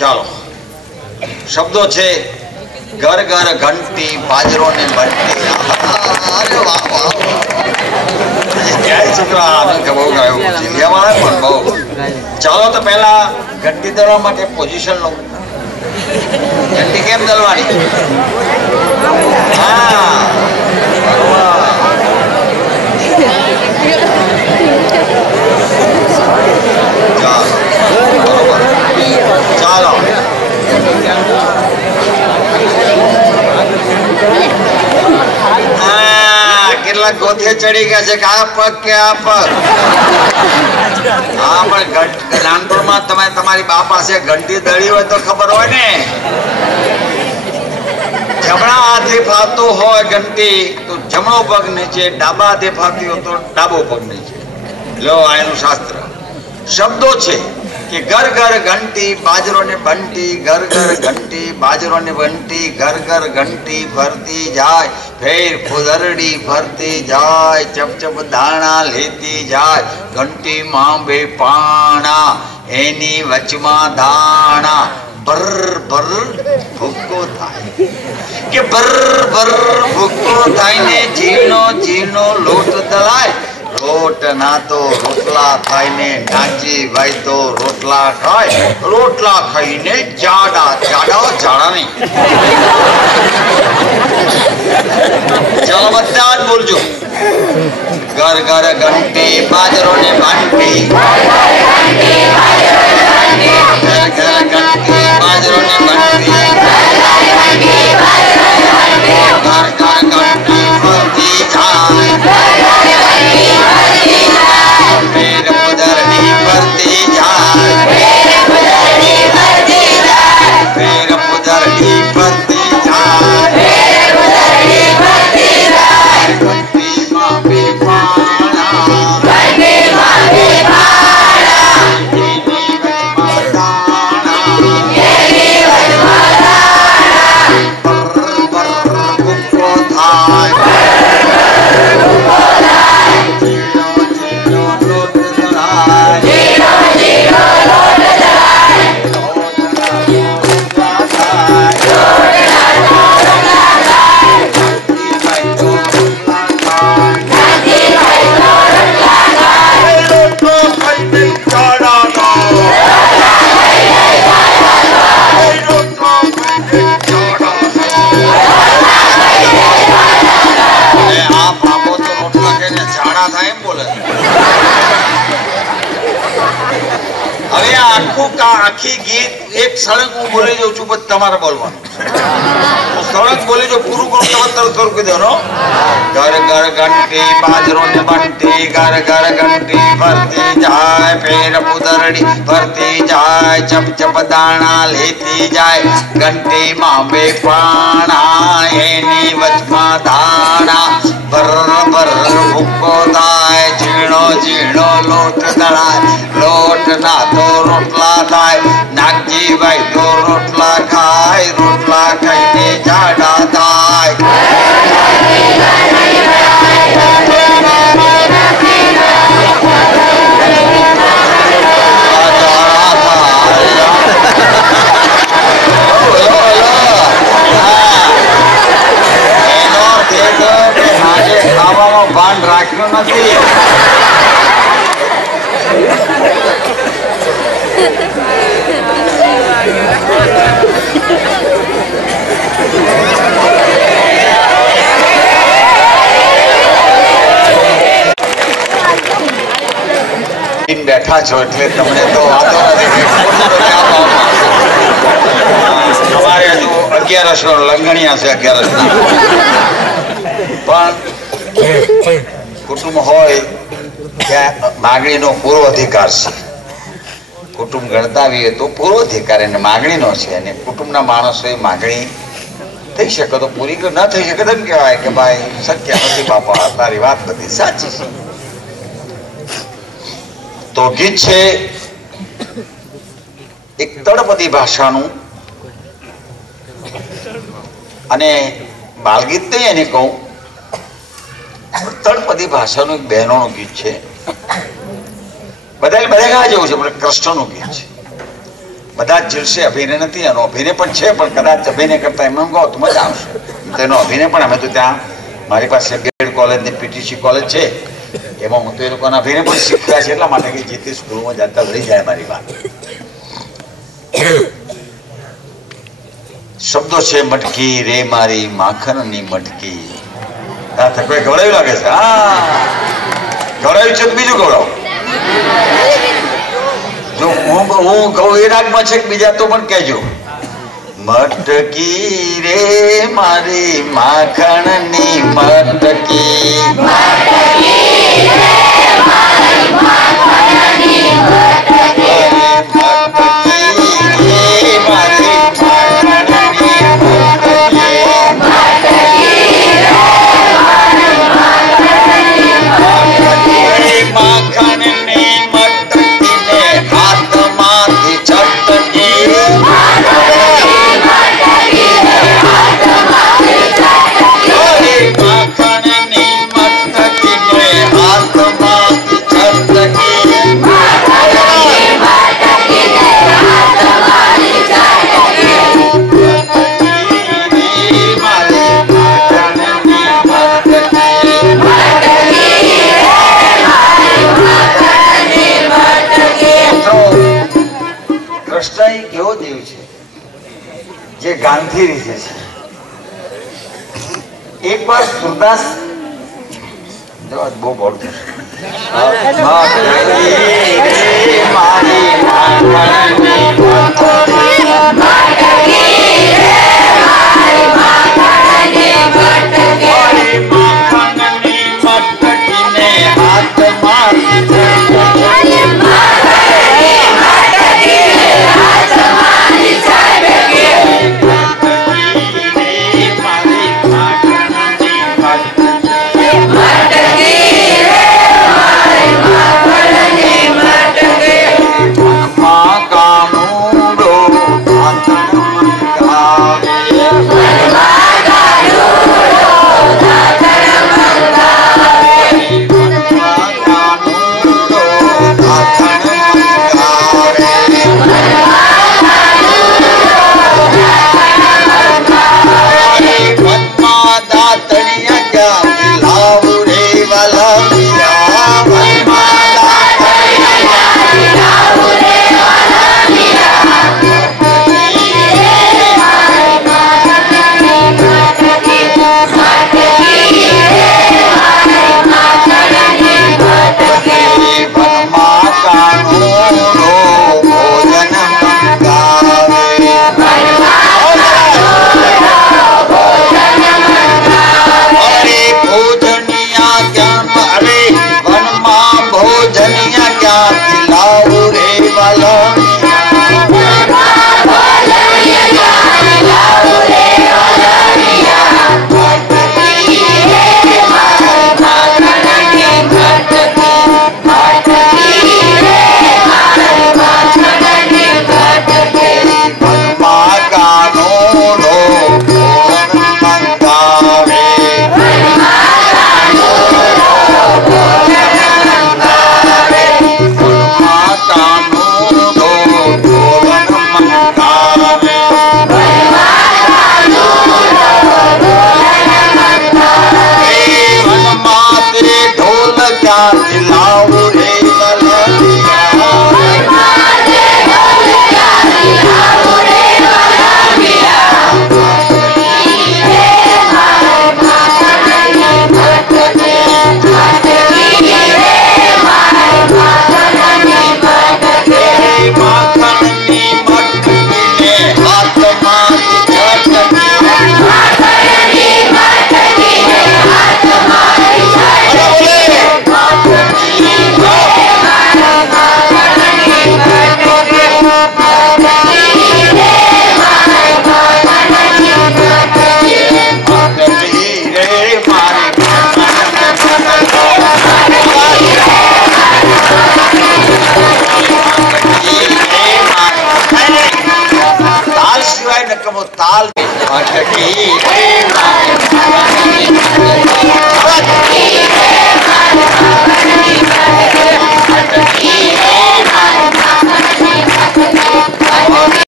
ચાલો શબ્દો છે ઘર ઘર ઘંટી બાજરો ને બંટી. અરે વાહ વાહ ચાલો તો પહેલા ઘંટી દળવા માટે પોઝિશન લો. ઘંટી કેમ દળવાની? હા ચાલો કેટલાક ગોથે ચડી ગયા છે કે આ પગ કે આ પગ. હા પણ નાનપણમાં તમે તમારી બા પાસે ઘંટી દળી હોય તો ખબર હોય ને. જમણા હાથે ફાવતું હોય ઘંટી તો જમણો પગ નીચે, ડાબા હાથે ફાવતી હોય તો ડાબો પગ નીચે. લો આ એનું શાસ્ત્ર. શબ્દો છે કે ઘર ઘર ઘંટી બાજરો ને બંટી, ઘર ઘર ઘંટી બાજરો ને બંટી, ઘર ઘર ઘંટી ફરતી જાય, ફેર ફુદરડી ફરતી જાય, ચપ ચપ દાણા લેતી જાય, ઘંટી માં બે પાણા એની વચમાં દાણા, બર બર ભૂકો થાય કે બર બર ભૂકો થાય ને ઝીણો ઝીણો લોટ દળાય. રોટ ના તો રોટલા ખાઈને નાચી ભાઈ તો રોટલા ખાય, રોટલા ખાઈને જાડા જાડા જાડા નહીં. ચાલો બધા જ બોલજો. ઘર ઘર ઘંટી બાજરો ને બંટી, ઘર ઘર ઘંટી બાજરો ને બંટી, ઘર ઘર ઘંટી ફરતી જાય, ફેર ફુદરડી ફરતી જાય, ફેર ફુદરડી ફરતી જાય, ઘંટીમાં બે પાણા એની વચમાં દાણા, બર બર ભૂકો થાય, હવે આખી ગીત એક સળંગ હું બોલી જાઉં છું, પછી તમારે બોલવાનું. હું સળંગ બોલી જાઉં, પૂરું કરું તમે તરત કરું કહી દેવાનો. ઘર ઘર ઘંટી બાજરો ને બંટી, ઘર ઘર ઘંટી ફરતી જાય, ફેર ફુદરડી ફરતી જાય, ચપ ચપ દાણા લેતી જાય, ઘંટી માં બે પાણા એની વચમાં દાણા, બર બર ભૂકો થાય, ઝીણો ઝીણો લોટ દળાય, લોટ ના તો રોટલા થાય, નાગજી ભાઈ તો રોટલા ખાય, રોટલા ખાઈને જાડા થાય. ખાવામાં ભાન રાખ્યું નથી. બેઠા છો એટલે તમને તો વાંધો નથી. અમારે હજુ 11 લંગણિયા છે, 11 પણ કુટુંબ હોય ત્યાં માગણીનો પૂરો અધિકાર છે. કુટુંબ ગણતાવીએ તો પૂરો અધિકાર એને માગણીનો છે, અને કુટુંબના માણસોએ માગણી થઈ શકે તો પૂરી ન થઈ શકે તો એમ કહેવાય કે ભાઈ શક્ય નથી બાપા, તારી વાત બધી સાચી છે. તો ગીત છે એક તળપદી ભાષાનું, અને બાલગીત નહીં એને કહું, તળપદી ભાષાનું એક બહેનોનું ગીત છે. બધા ગાવા જેવું છે, પણ કૃષ્ણનું ગીત છે. બધા કદાચ જીલશે, અભિનય નથી. એનો અભિનય પણ છે, પણ કદાચ અભિનય કરતા એમ ગાઓ તો મજા આવશે. તેનો અભિનય પણ અમે તો ત્યાં મારી પાસે BEd કોલેજની PTC કોલેજ છે, એમાં હું તો એ લોકોના અભિનય પણ શીખ્યા છે. એટલા માટે કે જે તે સ્કૂલમાં જતા લઈ જાય મારી વાત. શબ્દો છે મટકી રે મારી માખણની મટકી. કોઈ ગવડાવ્યું લાગે છે? હા, ગવડાવ્યું છે તો બીજું ગવડાવો. જો હું કહું એ રાગમાં છે કે બીજા તો પણ કહેજો. મટકી રે મારી માખણની મટકી, કેવો દેવ છે જે ગાંધી રીતે છે. એક વાર સુરદાસ બહુ બોલ